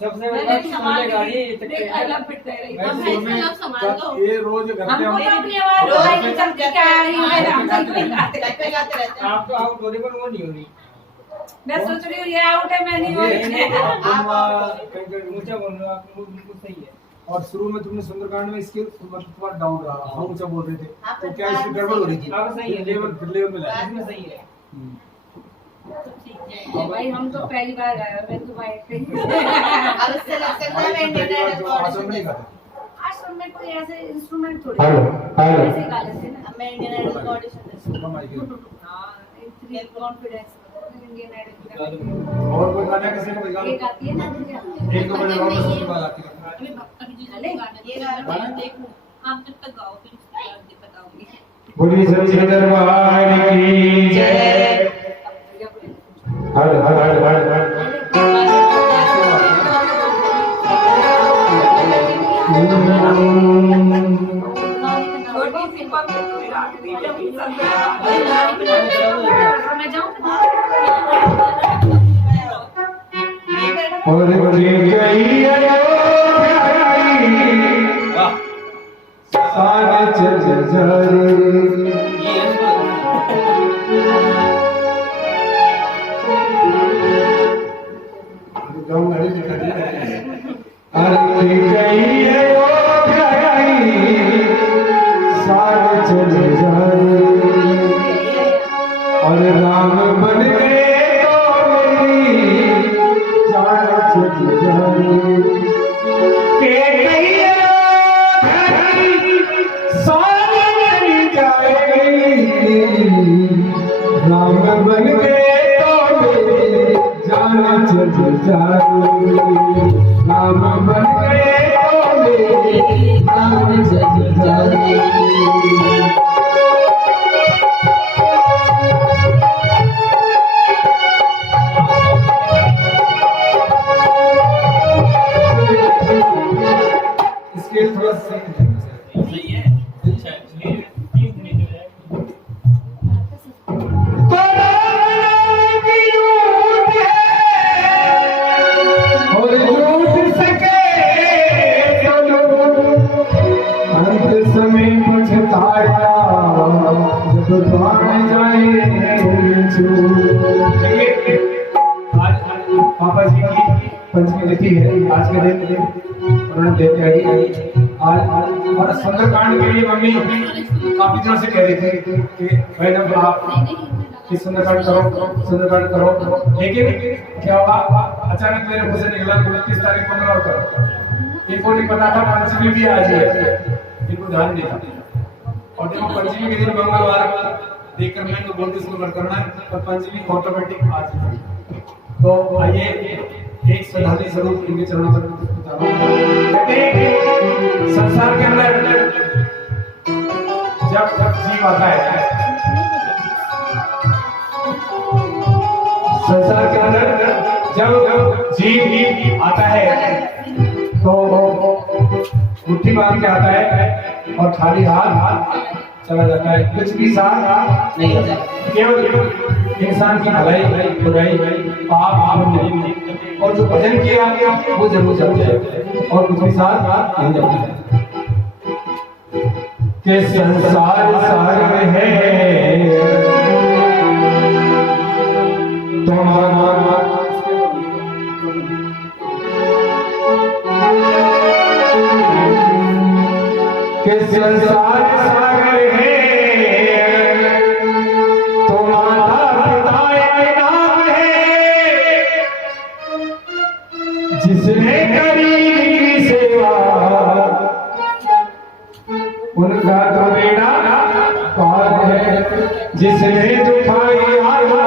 सबसे बड़ी बात संभाल गाड़ी अलग फिट रही है। ये रोज घर पे हम अपनी आवाज चल के क्या रही है, हम गाते रहते हैं। आप तो आउट होने पर वो नहीं हो रही। मैं सोच रही हूँ ये आउट है, मैं नहीं हो रही। आप ऊंचा बोल रहे हो, आप बिल्कुल सही है। और शुरू में तुमने सुंदरकांड में इसके तुम्हारा डाउन रहा, हम ऊंचा बोल रहे थे तो क्या इसमें गड़बड़ हो रही थी? अब सही है, लेवल में लाया, इसमें सही है। भाई हम तो पहली बार आए, मैं तो भाई अब इससे लग सकता है मैं इंटरनेट आश्रम में कोई ऐसे इंस्ट्रूमेंट थोड़ी ऐसे गा लेते ना। मैं इंडियन आइडल ऑडिशन हां इतनी कॉन्फिडेंस इंडियन आइडल। और कोई गाना किसी को गा एक आती है ना, एक दो बजे और उसके बाद आती है। अभी जी ये गाना देखो आप जब तक गाओ फिर उसके बाद बताऊंगी। बोलिए सच्चे दरबार की जय। हर हर हर हर और सारे चल जाए सारे चले जाए और राम बन गए तो मेरी जान चली जाए के सारे चली जाएगी। राम बन गए तो मेरी जान चली जाए। राम बन गए तो मेरी जान चली जाए। इसके थोड़ा सही है। अच्छा समय पछताया जब प्राण जाए। पापा जी की पंचमी तिथि है आज के दिन, उन्होंने देते हैं आज। और सुंदरकांड के लिए मम्मी काफी दिनों से कह रही थी कि मैडम आप कि सुंदरकांड करो। लेकिन क्या हुआ, अचानक मेरे मुंह से निकला 29 तारीख को मंगलवार को। इनको नहीं पता था पंचमी भी आज है, इनको ध्यान नहीं था। और देखो पंचमी के दिन मंगलवार देखकर मैं तो बोलती शुरू करना है, पर पंचमी ऑटोमेटिक आज है। तो आइए एक श्रद्धांजलि स्वरूप इनके चरणों तक संसार के अंदर जब जीव आता है, संसार के अंदर जब जीव आता है तो मुट्ठी बांध के आता है और खाली हाथ चला जाता है, कुछ भी साथ नहीं होता है। केवल इंसान की भलाई बुराई पाप और जो भजन किया वो जरूर चलते हैं और कुछ भी साथ नहीं जाता है। कि संसार सार में है तुम्हारा कि संसार सागर है तो माता पिता एक नाम है, जिसने करी की सेवा उनका तो बेड़ा पार है, जिसने दुखाई आत्मा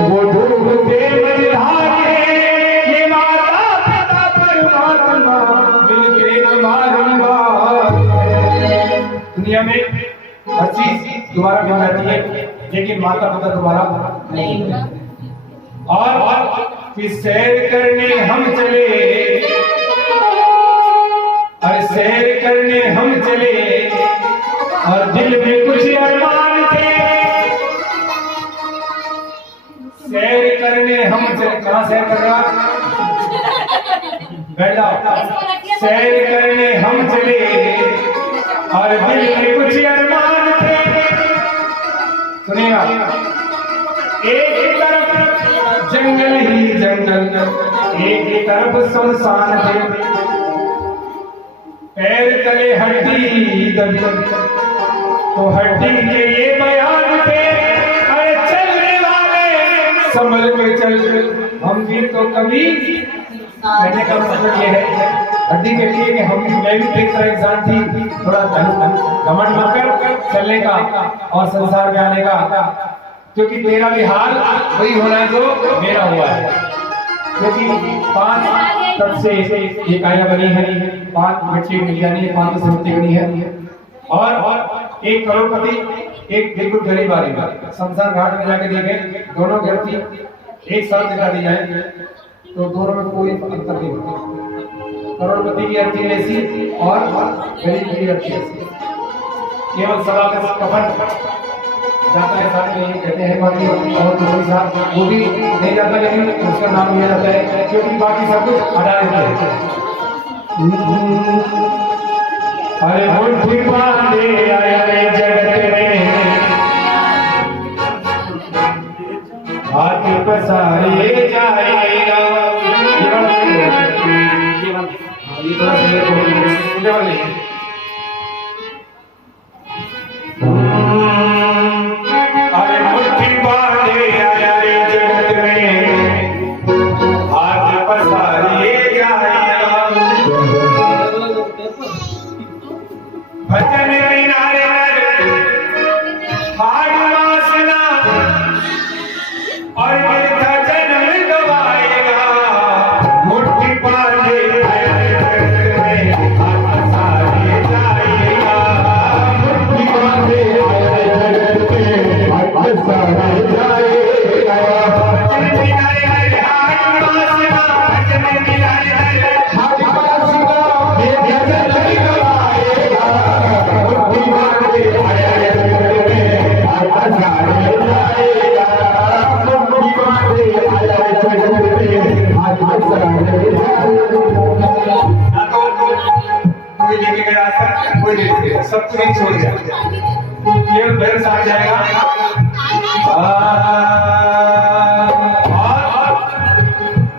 वो डूबते मझधार है, ये माता पिता परमात्मा मिलके बारंबार। दुनिया में हर चीज दोबारा मिल जाती है, लेकिन माता पिता दोबारा नहीं मिलती। और फिर सैर करने हम चले, और सैर करने हम चले, और दिल में कुछ अरमान थे। सैर करने हम चले, कहाँ सैर कर रहा? बैठ जाओ। सैर करने हम चले, और दिल में कुछ अरमान थे। सुनिएगा, एक तरफ जंगल ही जंगल, एक तरफ सुनसान थे, पैर तले हड्डी दबी, तो हड्डी के ये बयान थे, अरे चलने वाले संभल के चल, हम भी तो कभी। कहने का मतलब ये है हड्डी के लिए कि हम मैं भी एक तरह इंसान थी, थोड़ा घमंड मत कर चलने का और संसार में आने का, क्योंकि तेरा भी हाल वही होना है जो मेरा हुआ है। क्योंकि 5 तब से ये काया बनी है, 5 मिट्टी मिल जानी है, 5 समिति बनी है, और एक करोड़पति एक बिल्कुल गरीब आदमी शमशान घाट में जाके देखे, दोनों व्यक्ति एक साथ दिखा दी जाए तो दोनों में कोई अंतर नहीं होता। करोड़पति की अर्थी ऐसी और गरीब की अर्थी ऐसी, केवल सवा का कफन जाता है साथ में, कहते हैं बाकी और दूसरी साथ वो भी नहीं जाता, लेकिन उसका नाम लिया जाता है क्योंकि बाकी सब कुछ हटा देते हैं। अरे मुट्ठी बांधे आए जगत में, हाथ पसारे जाएगा। ये थोड़ा सुनने वाले सब कुछ नहीं छोड़ दिया, केवल मेरे साथ जाएगा।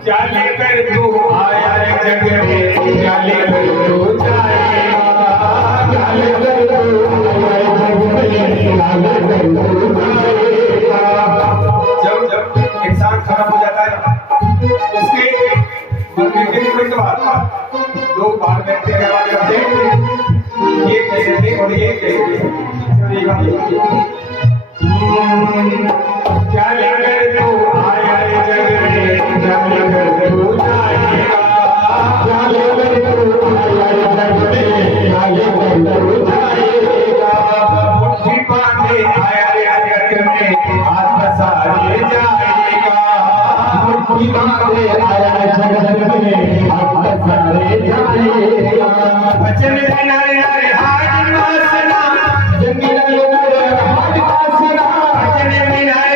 क्या लेकर तू आया है जग में, क्या लेकर तू जाएगा, क्या लेकर तू आया है जग में, क्या लेकर तू जाएगा। जब इंसान खत्म हो जाता है उसके लोग बाहर बैठते हैं, ये कैसे थे और ये कैसे थे, क्या लेकर तू आया है जग में, क्या लेकर तू जाएगा, क्या लेकर तू आया है जग में, क्या लेकर तू जाएगा। मुट्ठी बांधे आया है जग में, हाथ पसारे जाएगा। मुट्ठी बांधे आया है जग में, हाथ पसारे जाएगा। बचन नारे नारे हाथ वासना, जंगल में हाथ वासना, बचन नारे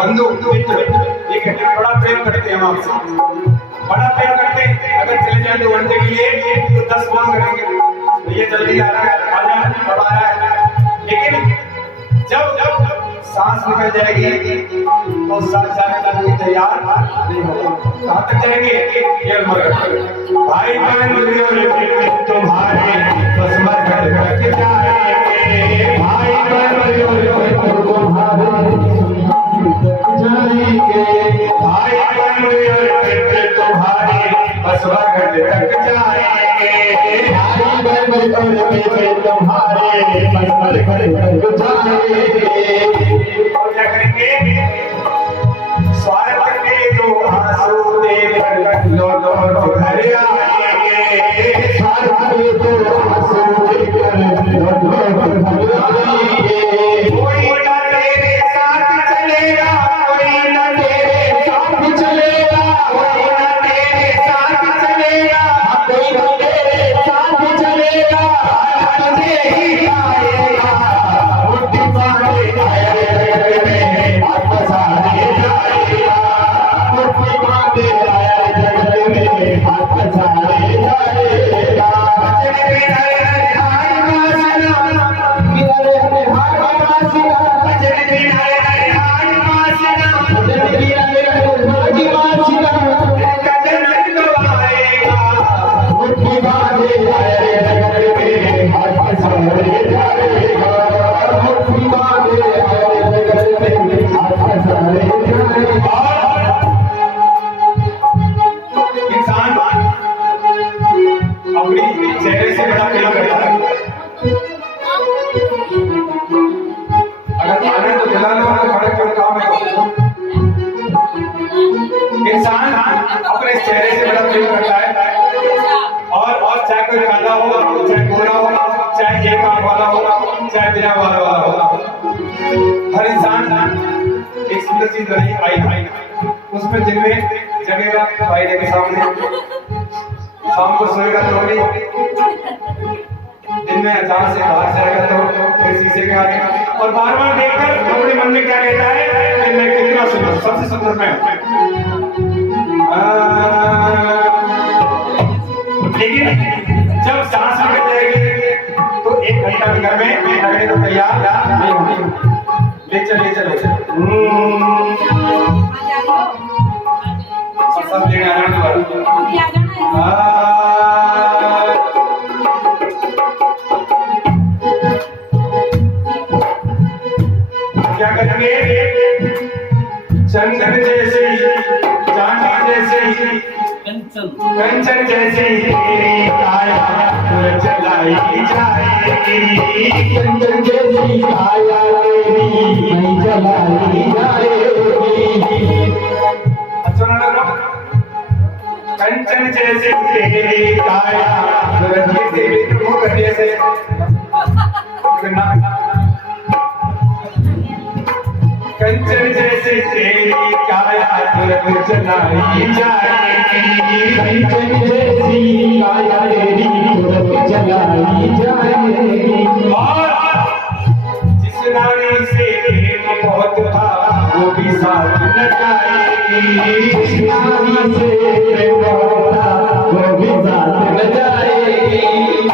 बंधु मित्र ये कहते हैं बड़ा प्रेम करते हैं हम आपसे, बड़ा प्रेम करते हैं। अगर चले जाए 2 घंटे के लिए तो 10 फोन करेंगे, ये जल्दी आ रहा है, आजा, कब आ रहा है। लेकिन जब सांस निकल जाएगी तो साथ जाने का कोई तैयार नहीं होगा। कहाँ तक जाएंगे? ये मगर भाई बहन तुम्हारे बस मर कर जाएंगे, भाई बहन जाएंगे, भाई बहन तुम्हारे बस मर कर जाएंगे, भाई बहन तुम्हारे बस मर कर जाएंगे। और क्या करेंगे? स्वार्थ के दो आंसू देकर लौट घर आएंगे, स्वार्थ के दो आंसू देकर लौट घर आएंगे। कोई ना तेरे साथ चलेगा, कोई ना तेरे साथ चलेगा, कोई ना तेरे साथ चलेगा, कोई ना तेरे साथ चलेगा, तुझे ही आएगा मुट्ठी मारे चेहरे से बड़ा प्रेम करता है। अगर आनंद को जलाना हो तो खड़े क्यों काम है? इंसान अपने चेहरे से बड़ा प्रेम करता है। और चाहे कोई काला हो, चाहे गोरा हो, चाहे एक आंख वाला हो, चाहे बिना वाला हो, हर इंसान एक सुंदर सी नई आई उसमें दिन में जगेगा आईने के सामने, शाम को सोएगा तो भी, दिन में अचानक से बाहर जाएगा तो फिर शीशे के आगे, और बार बार देखकर अपने मन में क्या कहता है कि मैं कितना सुंदर, सबसे सुंदर मैं। लेकिन जब सांस निकल जाएगी तो 1 घंटा के घर में लगने को तैयार नहीं होगी। ले चलो सब लेने आना क्या करेंगे? चंदन जैसे, चांदी जैसे, कंचन जैसे काया जलाई जाएगी, कंचन जैसी काया नहीं जलाई जाएगी। अच्छा ना लगा? कंचन जैसे तेरी काया जैसे कंचन जैसे तेरी काया जलाई जाएगी, कंचन जैसी काया तेरी जलाई जाएगी। और जिस नारी से प्रेम बहुत था वो भी साथ न जाएगी, जिस नारी से प्रेम बहुत था वो भी साथ न जाएगी।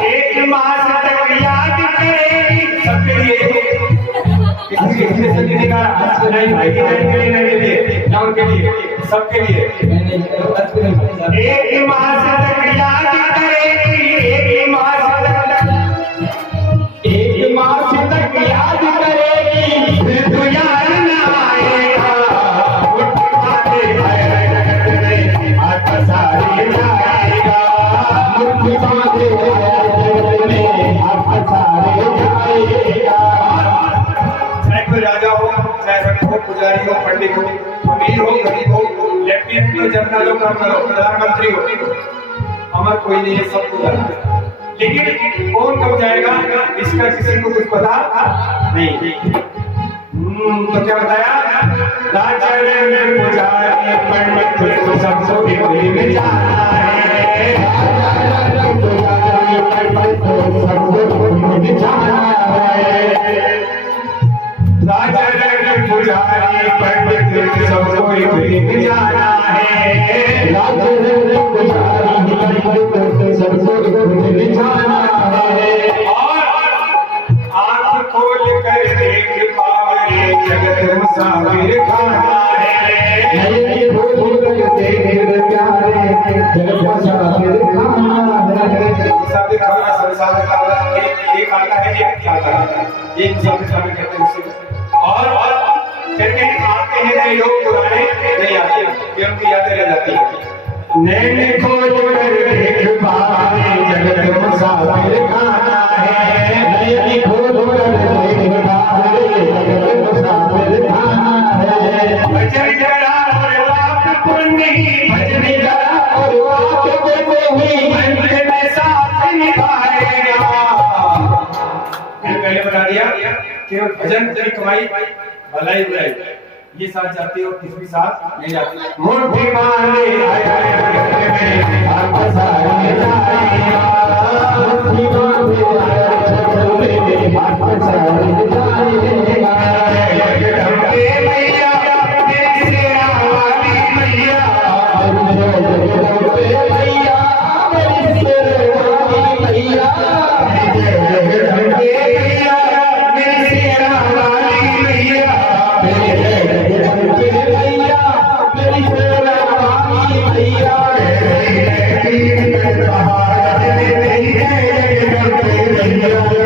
1 मास तक याद करेगी सबके लिए, किसी से निकाल नहीं भाई के लिए ना उनके लिए, सबके लिए। 1 मास तक याद करेगी, 1 मास तक याद करेगी, फिर तो याद ना आएगा, मुट्ठी बांधे हाथ पसारे जाएगा, मुट्ठी बांधे काम करो, प्रधानमंत्री हो, अमर कोई नहीं है, सबको जाना है, लेकिन कौन कब जाएगा इसका किसी को कुछ पता नहीं। तो क्या बताया, राजा ने पुजारी पंडित को सबको बिगड़ी में जाना है, राजा ने पुजारी पंडित को सबको बिगड़ी में जाना है, राजा ने पुजारी पंडित को सबको बिगड़ी में जाना है, राजा ने पुजारी पंडित को सबको बिगड़ी में जाना है। और आँख खोल कर देख पावे जगत मुसाफिर खाना है, खोल कर देख प्यारे जगत मुसाफिर खाना है। मुसाफिर खाना संसार का एक आता है, एक जाता है, एक मुसाफिर खाना कहते हैं उसे। और कहते हैं आते हैं नए लोग, पुराने नहीं आते, ये उनकी यादें रह जाती है। नैन खोल कर देख पावे जगत मुसाफिर खाना है, नैन खोल कर देख पावे जगत मुसाफिर खाना है। भजन करा और वाक पुण्य, भजन करा और वाक पुण्य, अंत में साथ निभाएगा। मैंने पहले बता दिया कि भजन की कमाई भलाई बुराई ये साथ जाती है और किसी साथ नहीं जाती। मुट्ठी मारे Yeah.